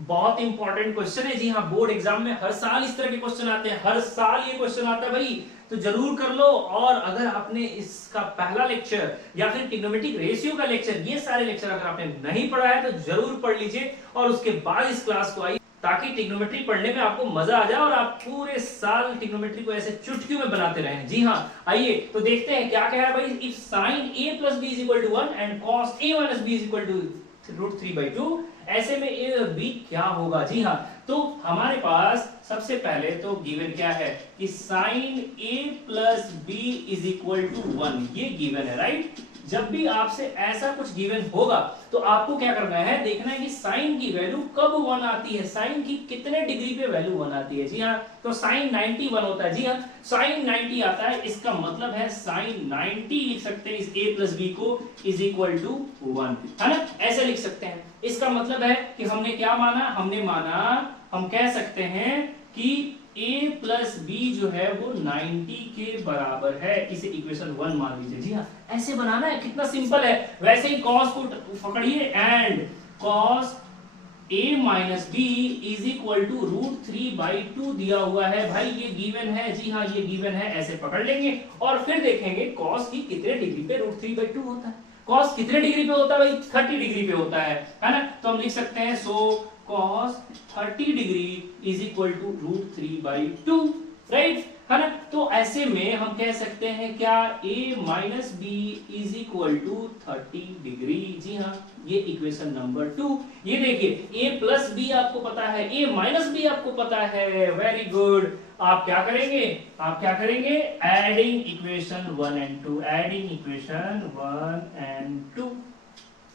बहुत important question है जी हाँ, बोर्ड एग्जाम में हर साल इस तरह के क्वेश्चन आते हैं, हर साल ये क्वेश्चन आता है भाई, तो जरूर कर लो। और अगर आपने इसका पहला लेक्चर या फिर ट्रिग्नोमेट्रिक रेशियो का लेक्चर, ये सारे लेक्चर अगर आपने नहीं पढ़ा है तो जरूर पढ़ लीजिए और उसके बाद इस क्लास को आइए, ताकि ट्रिग्नोमेट्री पढ़ने में आपको मजा आ जाए और आप पूरे साल ट्रिग्नोमेट्री को ऐसे चुटकियों में बनाते रहें। जी हाँ, आइए तो देखते हैं क्या कह रहा है भाई। If sine a plus B is equal to 1 and cos a minus B is equal to √3/2, ऐसे में a और b क्या होगा। जी हाँ, तो हमारे पास सबसे पहले तो गिवन क्या है कि sine a plus B is equal to 1, ये गिवन है, राइट। जब भी आपसे ऐसा कुछ गिवन होगा तो आपको क्या करना है, देखना है कि साइन की वैल्यू कब 1 आती है, साइन की कितने डिग्री पे वैल्यू 1 आती है। जी हाँ, तो साइन 90 1 होता है। जी हाँ, साइन 90 आता है, इसका मतलब है साइन 90 लिख सकते हैं इस a प्लस बी को इज इक्वल टू 1, है ना, ऐसे लिख सकते हैं। इसका मतलब है कि हमने क्या माना, हमने माना, हम कह सकते हैं कि a प्लस बी जो है वो 90 के बराबर है, इसे इक्वेशन 1 मान लीजिए। जी हाँ, ऐसे बनाना है, कितना सिंपल है। वैसे ही cos को पकड़िए and cos a minus B is equal to √3/2 दिया हुआ है भाई, ये गिवन है। जी हाँ, ये गिवन है, ऐसे पकड़ लेंगे और फिर देखेंगे cos की कितने डिग्री पे √3/2 होता है। cos कितने डिग्री पे होता है भाई, 30 डिग्री पे होता है ना। तो हम लिख सकते हैं so cos 30 degree is equal to √3/2, right, है ना। तो ऐसे में हम कह सकते हैं क्या, a minus B is equal to 30 degree. जी हाँ, ये इक्वेशन नंबर 2। ये देखिए a प्लस बी आपको पता है, a माइनस बी आपको पता है, वेरी गुड। आप क्या करेंगे, आप क्या करेंगे, adding equation 1 and 2, adding equation 1 and 2,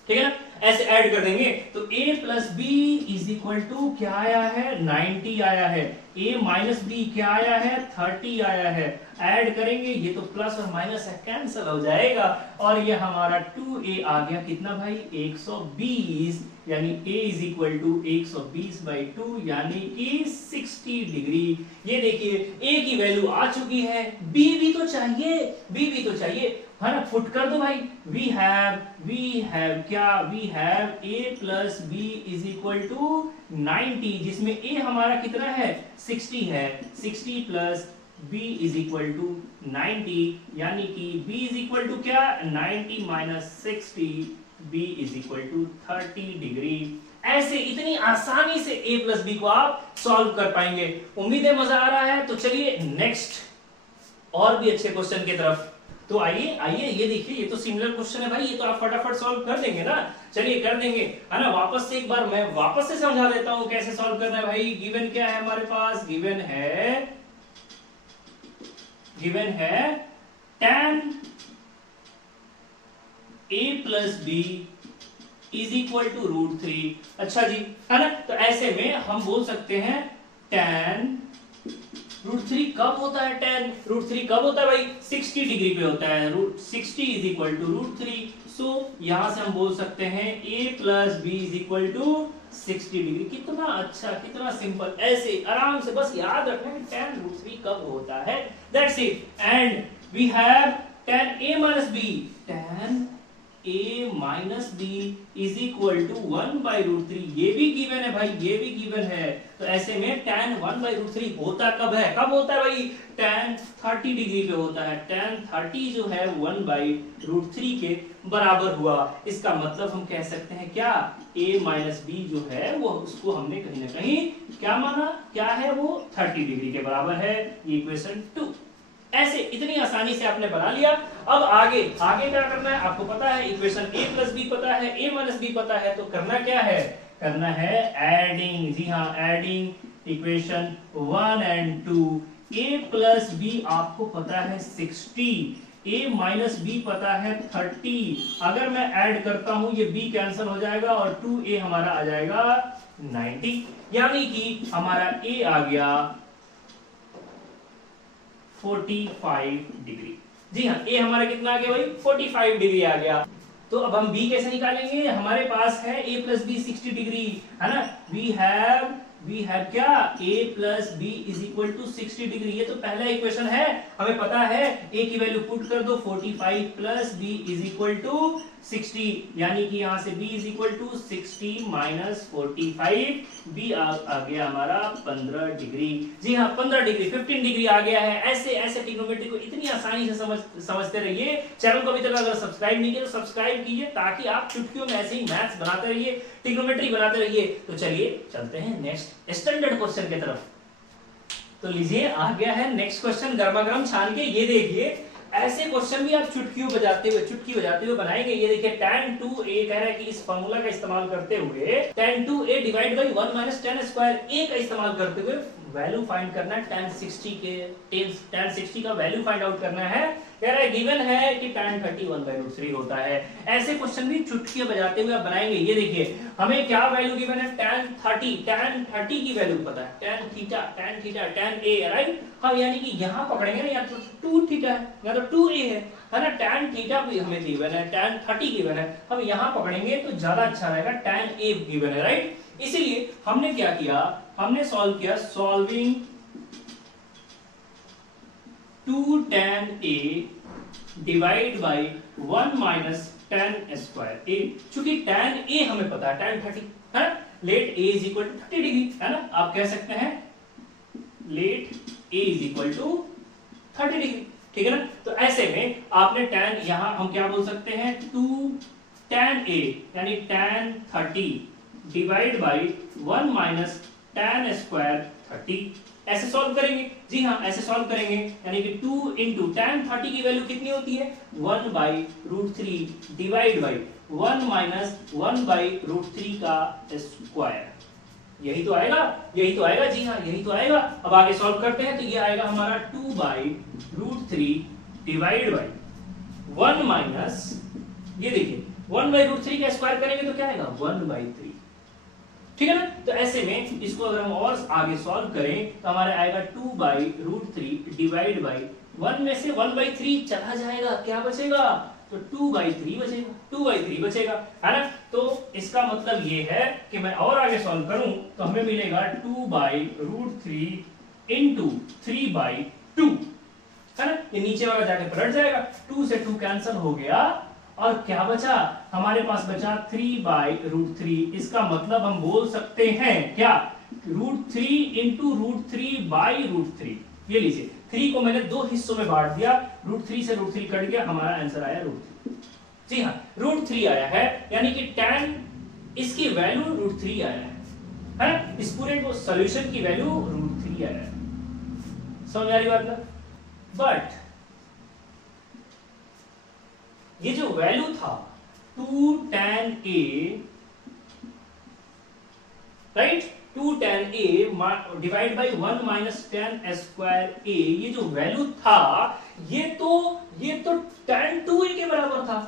ठीक है ना, ऐसे ऐड कर देंगे। तो a plus B is equal to क्या आया है, 90 आया है, a माइनस बी क्या आया है, 30 आया है। ऐड करेंगे, ये तो प्लस और माइनस है, कैंसिल हो जाएगा और ये हमारा 2a आ गया कितना भाई, 120, यानी a इज इक्वल टू 120/2 यानी कि 60 डिग्री। ये देखिए a की वैल्यू आ चुकी है, b भी तो चाहिए, b भी तो चाहिए, है ना। फुट कर दो भाई, वी हैव क्या, we have a plus B is equal to 90, जिसमें a हमारा कितना है, 60 है, 60 plus b is equal to 90, यानी कि b इज इक्वल टू क्या, 90 minus 60, b is equal to 30 degree. ऐसे इतनी आसानी से a प्लस बी को आप सॉल्व कर पाएंगे। उम्मीद है मजा आ रहा है। तो चलिए नेक्स्ट और भी अच्छे क्वेश्चन की तरफ। तो आइए आइए, ये देखिए, ये तो सिमिलर क्वेश्चन है भाई, ये तो आप फटाफट सॉल्व कर देंगे ना। चलिए कर देंगे, है ना। वापस से एक बार मैं वापस से समझा देता हूं कैसे सॉल्व करना है भाई। गिवन क्या है हमारे पास, गिवन है tan a plus B is equal to √3। अच्छा जी, है ना। तो ऐसे में हम बोल सकते हैं tan √3 कब होता है, tan √3 कब होता है भाई, 60 डिग्री पे होता है, √60 इज इक्वल टू √3। सो यहां से हम बोल सकते हैं a plus B is equal to 60 degree. कितना अच्छा, कितना सिंपल, ऐसे आराम से बस याद रखना कि tan √3 कब होता है, that's it. And we have tan a minus B, tan a minus B is equal to 1/√3, ये भी गिवन है भाई, ये भी गिवन है। तो ऐसे में tan 1/√3 होता कब है, कब होता है भाई, tan 30 डिग्री पे होता है। tan 30 जो है 1/√3 के बराबर हुआ। इसका मतलब हम कह सकते हैं क्या, a माइनस बी जो है वो, उसको हमने कहीं ना कहीं क्या माना, क्या है वो, 30 डिग्री के बराबर है, इक्वेशन 2। ऐसे इतनी आसानी से आपने बना लिया। अब आगे आगे क्या करना है आपको पता है, इक्वेशन a प्लस बी पता है, a माइनस बी पता है, तो करना क्या है, करना है एडिंग। जी हाँ, adding equation 1 and 2। a plus B आपको पता है 60, a माइनस बी पता है 30। अगर मैं ऐड करता हूं ये b कैंसिल हो जाएगा और 2a हमारा आ जाएगा 90, यानी कि हमारा a आ गया 45 डिग्री। जी हाँ, ए हमारा कितना आ गया भाई, 45 डिग्री आ गया। तो अब हम बी कैसे निकालेंगे, हमारे पास है a प्लस बी 60 डिग्री, है ना। वी हैव वी हैव क्या a plus B is equal to 60 degree. ये तो पहला इक्वेशन है, हमें पता है a की वैल्यू पुट कर दो 45 plus B is equal to 60, यानी कि यहां से b is equal to 60 minus 45, b आ गया हमारा 15 डिग्री। जी हाँ 15 डिग्री, 15 डिग्री आ गया है। ऐसे ऐसे ट्रिग्नोमेट्री को इतनी आसानी से समझते रहिए। चैनल को अभी तक अगर सब्सक्राइब नहीं किया तो सब्सक्राइब कीजिए, ताकि आप चुटकियों में ऐसे ही मैथ्स बनाते रहिए, ट्रिग्नोमेट्री बनाते रहिए। तो चलिए चलते हैं नेक्स्ट स्टैंडर्ड क्वेश्चन की तरफ। तो लीजिए आ गया है नेक्स्ट क्वेश्चन गर्मा गर्म छान के। ये देखिए ऐसे क्वेश्चन भी आप चुटकी बजाते हुए बनाएंगे। ये देखिए tan 2a कह रहा है कि इस फार्मूला का इस्तेमाल करते हुए tan 2a divide by 1 minus tan square a का इस्तेमाल करते हुए वैल्यू फाइंड करना है tan 60 का वैल्यू फाइंड आउट करना है। कह रहा है गिवन है कि tan 30 1/√3 होता है। ऐसे क्वेश्चन भी चुटकियां बजाते हुए आप बनाएंगे। ये देखिए हमें क्या वैल्यू गिवन है, tan 30 की वैल्यू पता है, tan theta tan a, right. हम यानी कि यहां पकड़ेंगे ना, या तो 2 थीटा है या तो 2a है ना। tan थीटा भी हमें गिवन है, tan 30 गिवन है, हम यहां पकड़ेंगे तो ज्यादा अच्छा रहेगा, tan a गिवन है, राइट। इसीलिए हमने क्या किया, हमने सॉल्व किया, solving 2 tan a divide by 1 minus tan square a। चूंकि tan a हमें पता है tan 30 है ना, let a is equal to 30 degree है ना। आप कह सकते हैं let a is equal to 30 degree, ठीक है ना। तो ऐसे में आपने tan यहां हम क्या बोल सकते हैं 2 tan a यानी tan 30 divide by 1 minus tan square 30, ऐसे सॉल्व करेंगे। जी हाँ ऐसे सॉल्व करेंगे, यानी कि 2 इंटू tan 30 की वैल्यू कितनी होती है 1/√3 डिवाइड बाई 1 माइनस 1/√3 का स्क्वायर। यही तो आएगा जी हाँ यही तो आएगा। अब आगे सॉल्व करते हैं, तो ये आएगा हमारा 2/√3 डिवाइड बाई 1 माइनस, ये देखिए 1/√3 का स्क्वायर करेंगे तो क्या आएगा 1/3, ठीक है ना। तो ऐसे में इसको अगर हम और आगे सॉल्व करें तो हमारे आएगा 2/√3 डिवाइड बाई 1 में से 1/3 चला जाएगा, क्या बचेगा तो 2/3 बचेगा है ना। तो इसका मतलब ये है कि मैं और आगे सॉल्व करूं तो हमें मिलेगा 2/√3 इंटू 3/2 है ना। ये नीचे वाला जाके पलट जाएगा, 2 से 2 कैंसिल हो गया और क्या बचा हमारे पास बचा 3/√3। इसका मतलब हम बोल सकते हैं क्या √3 इंटू √3/√3। ये लीजिए 3 को मैंने 2 हिस्सों में बांट दिया, √3 से √3 कट गया, हमारा आंसर आया √3। जी हाँ √3 आया है, यानी कि tan इसकी वैल्यू √3 आया है ना। इस पूरे को सॉल्यूशन की वैल्यू √3 आया है। समझ आ रही बात ना। बट ये जो वैल्यू था 2 tan a, right, 2 tan a divide by 1 minus tan square a, ये जो वैल्यू था ये तो tan 2a के बराबर था,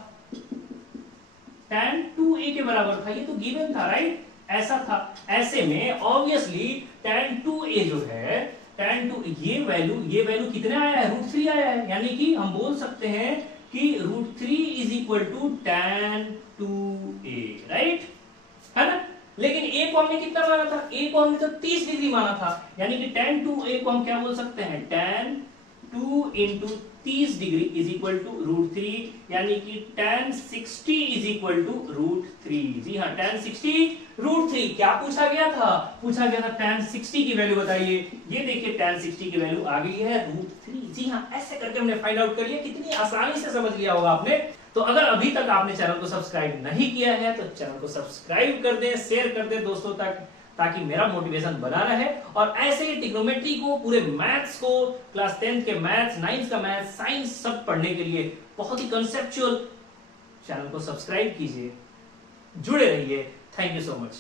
tan 2a के बराबर था, ये तो गिवन था, राइट, ऐसा था। ऐसे में ऑब्वियसली tan 2a जो है tan 2 ये वैल्यू कितने आया है √3 आया है, यानी कि हम बोल सकते हैं कि √3 is equal to tan 2a, right है ना। लेकिन a को हमने कितना माना था, a को हमने तो 30 डिग्री माना था, यानी कि tan 2a को हम क्या बोल सकते हैं tan 2 into 30 degree is equal to √3, यानी कि tan 60 इज इक्वल टू √3। जी हाँ tan 60 √3। क्या पूछा गया था tan 60 की वैल्यू बताइए। ये देखिए tan 60 की वैल्यू आ गई है √3। जी हाँ ऐसे करके हमने फाइंड आउट कर लिया, कितनी आसानी से समझ लिया होगा आपने। तो अगर अभी तक आपने चैनल को सब्सक्राइब नहीं किया है तो चैनल को सब्सक्राइब कर दें, शेयर कर दें दोस्तों तक, ताकि मेरा मोटिवेशन बना रहे। और ऐसे ही ट्रिग्नोमेट्री को, पूरे मैथ्स को, क्लास 10th के मैथ्स, 9th का मैथ्स, साइंस सब पढ़ने के लिए बहुत ही कंसेप्चुअल, चैनल को सब्सक्राइब कीजिए, जुड़े रहिए। Thank you so much.